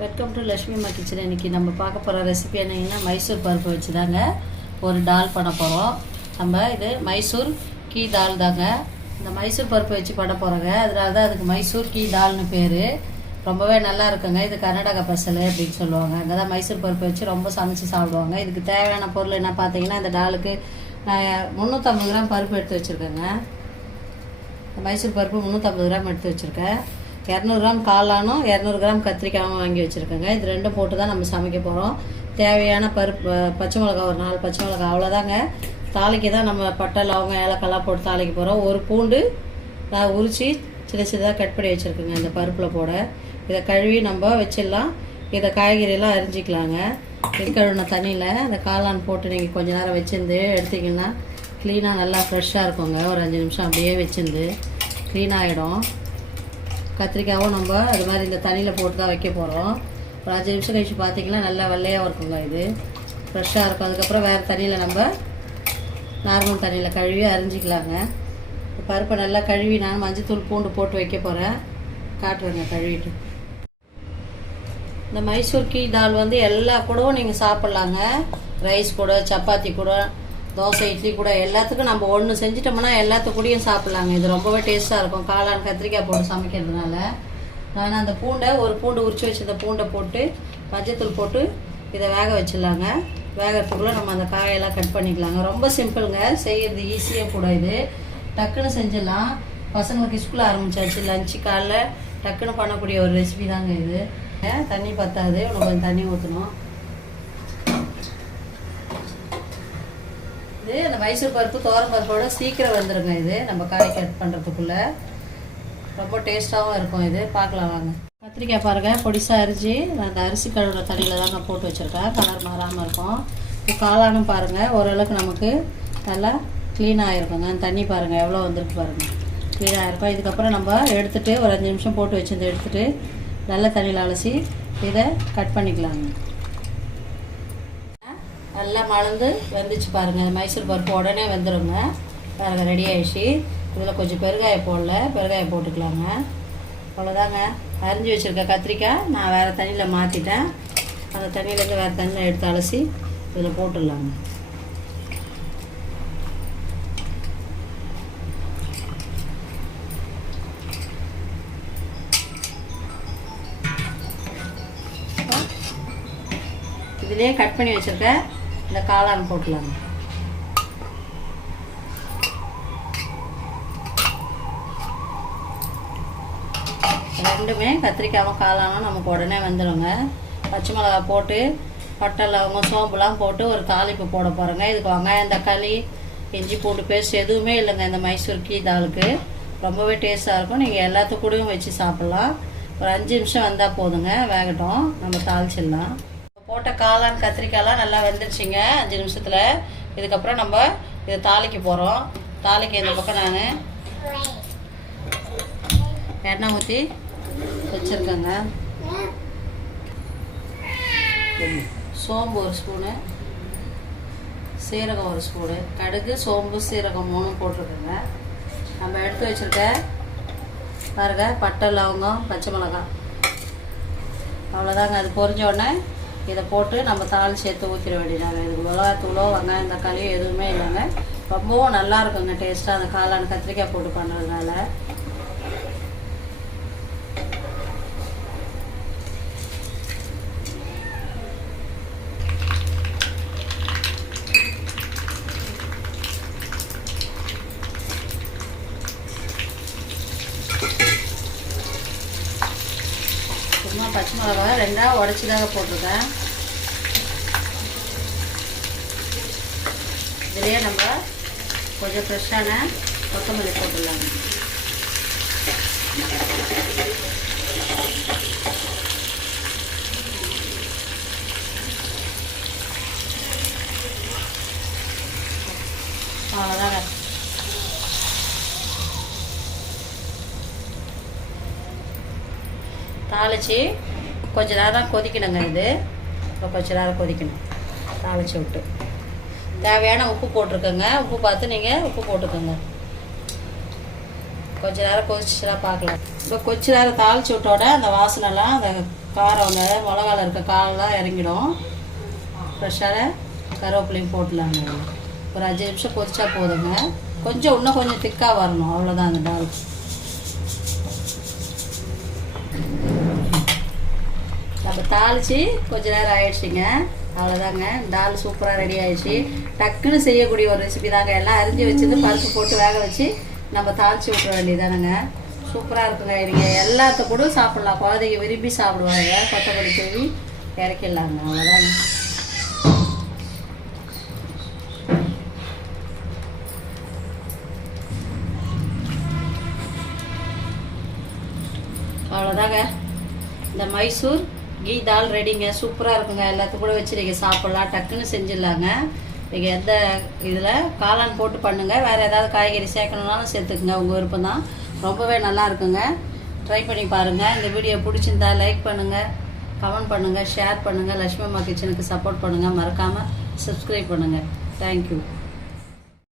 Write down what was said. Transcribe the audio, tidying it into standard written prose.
Welcome to Lakshmi அம்மா kitchen. இன்றைக்கி நம்ம பார்க்க போகிற ரெசிபி என்னங்கன்னா மைசூர் பருப்பு வச்சு தாங்க ஒரு டால் பண்ண போகிறோம். நம்ம இது மைசூர் கீ தால் தாங்க. இந்த மைசூர் பருப்பு வச்சு பண்ண போகிறோங்க. அதனால தான் அதுக்கு மைசூர் கீ தால்னு பேர். ரொம்பவே நல்லா இருக்குங்க. இது கர்நாடகா ஸ்பெஷல் அப்படின்னு சொல்லுவாங்க. அங்கே தான் மைசூர் பருப்பு வச்சு ரொம்ப சமைச்சு சாப்பிடுவாங்க. இதுக்கு தேவையான பொருள் என்ன பார்த்தீங்கன்னா, இந்த டாலுக்கு நான் 350 கிராம் பருப்பு எடுத்து வச்சுருக்கேங்க. மைசூர் பருப்பு 350 கிராம் எடுத்து வச்சுருக்கேன். 200 கிராம் காளானும் 200 கிராம் கத்திரிக்காயும் வாங்கி வச்சுருக்கேங்க. இது ரெண்டும் போட்டு தான் நம்ம சமைக்க போகிறோம். தேவையான பருப்பு பச்சை மிளகா, ஒரு 4 பச்சை மிளகா, அவ்வளோதாங்க. தாளிக்கு தான் நம்ம பட்டை லவங்கம் ஏலக்காய்லாம் போட்டு தாளிக்க போகிறோம். ஒரு பூண்டு நான் உரித்து சின்ன சின்னதாக கட் பண்ணி வச்சுருக்கேங்க இந்த பருப்பில் போட. இதை கழுவி நம்ம வச்சிடலாம். இதை காய்கறியெல்லாம் அரிஞ்சிக்கலாங்க. கழுவின தண்ணியில் இந்த காளான் போட்டு நீங்கள் கொஞ்சம் நேரம் வச்சிருந்து எடுத்திங்கன்னா க்ளீனாக நல்லா ஃப்ரெஷ்ஷாக இருக்குங்க. ஒரு 5 நிமிஷம் அப்படியே வச்சிருந்து க்ளீனாகிடும். கத்திரிக்காயும் நம்ம அது மாதிரி இந்த தண்ணியில் போட்டு தான் வைக்க போகிறோம். ஒரு 5 நிமிஷம் கழிச்சு பார்த்திங்கன்னா நல்லா வெள்ளையாக இருக்குங்க. இது ஃப்ரெஷ்ஷாக இருக்கும். அதுக்கப்புறம் வேறு தண்ணியில் நம்ம நார்மல் தண்ணியில் கழுவி அரிஞ்சிக்கலாங்க. பருப்பை நல்லா கழுவி நான் மஞ்சத்தூள் பூண்டு போட்டு வைக்க போகிறேன். காட்டுறேங்க கழுவிட்டு. இந்த மைசூர் கீ தால் வந்து எல்லா கூடவும் நீங்கள் சாப்பிட்லாங்க. ரைஸ் கூட, சப்பாத்தி கூட, தோசை, இட்லி கூட, எல்லாத்துக்கும் நம்ம ஒன்று செஞ்சிட்டோம்னா எல்லாத்துக்கூடையும் சாப்பிட்லாங்க. இது ரொம்பவே டேஸ்ட்டாக இருக்கும். காளான் கத்திரிக்காய் போட்டு சமைக்கிறதுனால நான் அந்த பூண்டை, ஒரு பூண்டு உரிச்சு வச்சிருந்த பூண்டை போட்டு மஞ்சத்தூள் போட்டு இதை வேக வச்சிடலாங்க. வேகிறதுக்குள்ளே நம்ம அந்த காயெல்லாம் கட் பண்ணிக்கலாங்க. ரொம்ப சிம்பிளுங்க, செய்கிறது ஈஸியாக கூட. இது டக்குன்னு செஞ்சிடலாம். பசங்களுக்கு ஸ்கூல் ஆரம்பிச்சாச்சு. லஞ்சு காலைல டக்குன்னு பண்ணக்கூடிய ஒரு ரெசிபி தாங்க இது. தண்ணி பத்தாது, இன்னும் கொஞ்சம் தண்ணி ஊற்றணும். இது அந்த மைசூர் பருப்பு தோரம் பருப்போட சீக்கிரம் வந்துடுங்க. இது நம்ம காய் கட் பண்ணுறதுக்குள்ளே ரொம்ப டேஸ்ட்டாகவும் இருக்கும். இது பார்க்கலாம் வாங்க. கத்திரிக்காய் பாருங்கள், பொடிசாக அரிஞ்சு நான் அந்த அரிசி கழுவுற தண்ணியில் தாங்க போட்டு வச்சுருக்கேன். கலர் மாறாமல் இருக்கும். இப்போ காளானும் பாருங்கள், ஓரளவுக்கு நமக்கு நல்லா க்ளீனாக இருக்குங்க. அந்த தண்ணி பாருங்கள் எவ்வளோ வந்துருக்கு பாருங்கள், க்ளீனாக இருக்கும். இதுக்கப்புறம் நம்ம எடுத்துகிட்டு ஒரு 5 நிமிஷம் போட்டு வச்சுருந்து எடுத்துகிட்டு நல்ல தண்ணியில் அலசி இதை கட் பண்ணிக்கலாங்க. நல்லா மலர்ந்து வெந்துச்சு பாருங்கள். மைசூர் பருப்பு உடனே வெந்துடுங்க. பாருங்கள் ரெடி ஆகிடுச்சு. இதில் கொஞ்சம் பெருங்காயம் போடல, பெருங்காயம் போட்டுக்கலாங்க. அவ்வளோதாங்க. அரிஞ்சு வச்சுருக்க கத்திரிக்காய் நான் வேறு தண்ணியில் மாற்றிட்டேன். அந்த தண்ணியிலேருந்து வேறு தண்ணியில் எடுத்து அலசி இதில் போட்டுடலாங்க. இதிலே கட் பண்ணி வச்சுருக்க இந்த காளான் போட்டுலாங்க. ரெண்டுமே கத்திரிக்காயும் காளானும் நமக்கு உடனே வந்துடுங்க. பச்சை மிளகா போட்டு பட்டை லவங்கம் சோம்புலாம் போட்டு ஒரு தாளிப்பு போட போகிறோங்க. இதுக்கு வெங்காயம், தக்காளி, இஞ்சி பூண்டு பேஸ்ட் எதுவுமே இல்லைங்க. இந்த மைசூர் கீ தாலுக்கு ரொம்பவே டேஸ்ட்டாக இருக்கும். நீங்கள் எல்லாத்துக்கூடையும் வச்சு சாப்பிட்லாம். ஒரு 5 நிமிஷம் வந்தால் போதுங்க, வேகட்டும். நம்ம தாளிச்சிடலாம். போட்ட காளான் கத்திரிக்காயெலாம் நல்லா வெந்துருச்சுங்க 5 நிமிஷத்தில். இதுக்கப்புறம் நம்ம இதை தாளிக்க போகிறோம். தாளிக்க இந்த பக்கம் நான் எண்ணெய் ஊற்றி வச்சுருக்கேங்க. சோம்பு 1 ஸ்பூனு, சீரகம் 1 ஸ்பூனு, கடுகு, சோம்பு, சீரகம் 3 போட்டிருக்கேங்க. நம்ம எடுத்து வச்சுருக்க பாருங்க பட்டை லவங்கம் பச்சை மிளகாய், அவ்வளோதாங்க. அது பொரிஞ்ச உடனே இதை போட்டு நம்ம தாள் சேர்த்து ஊற்றிட வேண்டியதாங்க. இதுக்கு மிளகாத்தூளோ வெங்காயம் தக்காளியோ எதுவுமே இல்லைங்க. ரொம்பவும் நல்லா இருக்குங்க டேஸ்ட்டாக அந்த காளான் கத்திரிக்காய் போட்டு பண்ணுறதுனால. சும்மா பச்சை மிளகாய் 2ஆக உடச்சிதாக போட்டிருக்கேன். இதுலேயே நம்ம கொஞ்சம் ஃப்ரெஷ்ஷான கொத்தமல்லி போட்டுடலாங்க. அவ்வளோதாங்க. தாளித்து கொஞ்ச நேரம் கொதிக்கணுங்க. இது இப்போ கொஞ்ச நேரம் கொதிக்கணும். தாளித்து விட்டு தேவையான உப்பு போட்டிருக்கோங்க. உப்பு பார்த்து நீங்கள் உப்பு போட்டுக்கோங்க. கொஞ்ச நேரம் கொதிச்சுலாம் பார்க்கலாம். இப்போ கொஞ்ச நேரம் தாளிச்சு விட்டோட அந்த வாசனைலாம் அந்த காரம் அந்த மிளகாவில் இருக்க காரெல்லாம் இறங்கிடும். ஃப்ரெஷ்ஷான கருவேப்பிலையும் போட்டுலாங்க. ஒரு 5 நிமிஷம் கொதிச்சா போதுங்க. கொஞ்சம் இன்னும் கொஞ்சம் திக்காக வரணும், அவ்வளோதான். அந்த டால் நம்ம தாளித்து கொஞ்ச நேரம் ஆயிடுச்சுங்க. அவ்வளோதாங்க, டால் சூப்பராக ரெடி ஆயிடுச்சு. டக்குன்னு செய்யக்கூடிய ஒரு ரெசிபி தாங்க. எல்லாம் அரிஞ்சு வச்சுட்டு பருப்பு போட்டு வேக வச்சு நம்ம தாளித்து விட்டுற வேண்டியதானுங்க. சூப்பராக இருக்குங்க. நீங்கள் எல்லாத்த கூட சாப்பிட்லாம், குழந்தைங்க விரும்பி சாப்பிடுவாங்க. கொத்தமல்லி தூவி இறக்கிடலாங்க, அவ்வளோதாங்க. அவ்வளோதாங்க, இந்த மைசூர் கீ தால் ரெடிங்க. சூப்பராக இருக்குங்க. எல்லாத்துக்கும் கூட வச்சு நீங்கள் சாப்பிட்லாம், டக்குன்னு செஞ்சிடலாங்க. நீங்கள் எந்த இதில் காளான் போட்டு பண்ணுங்கள், வேறு ஏதாவது காய்கறி சேர்க்கணுன்னாலும் சேர்த்துக்குங்க, உங்கள் விருப்பம் தான். ரொம்பவே நல்லா இருக்குங்க. ட்ரை பண்ணி பாருங்கள். இந்த வீடியோ பிடிச்சிருந்தா லைக் பண்ணுங்கள், கமெண்ட் பண்ணுங்கள், ஷேர் பண்ணுங்கள். லட்சுமி அம்மா கிச்சனுக்கு சப்போர்ட் பண்ணுங்கள். மறக்காமல் சப்ஸ்கிரைப் பண்ணுங்கள். தேங்க்யூ.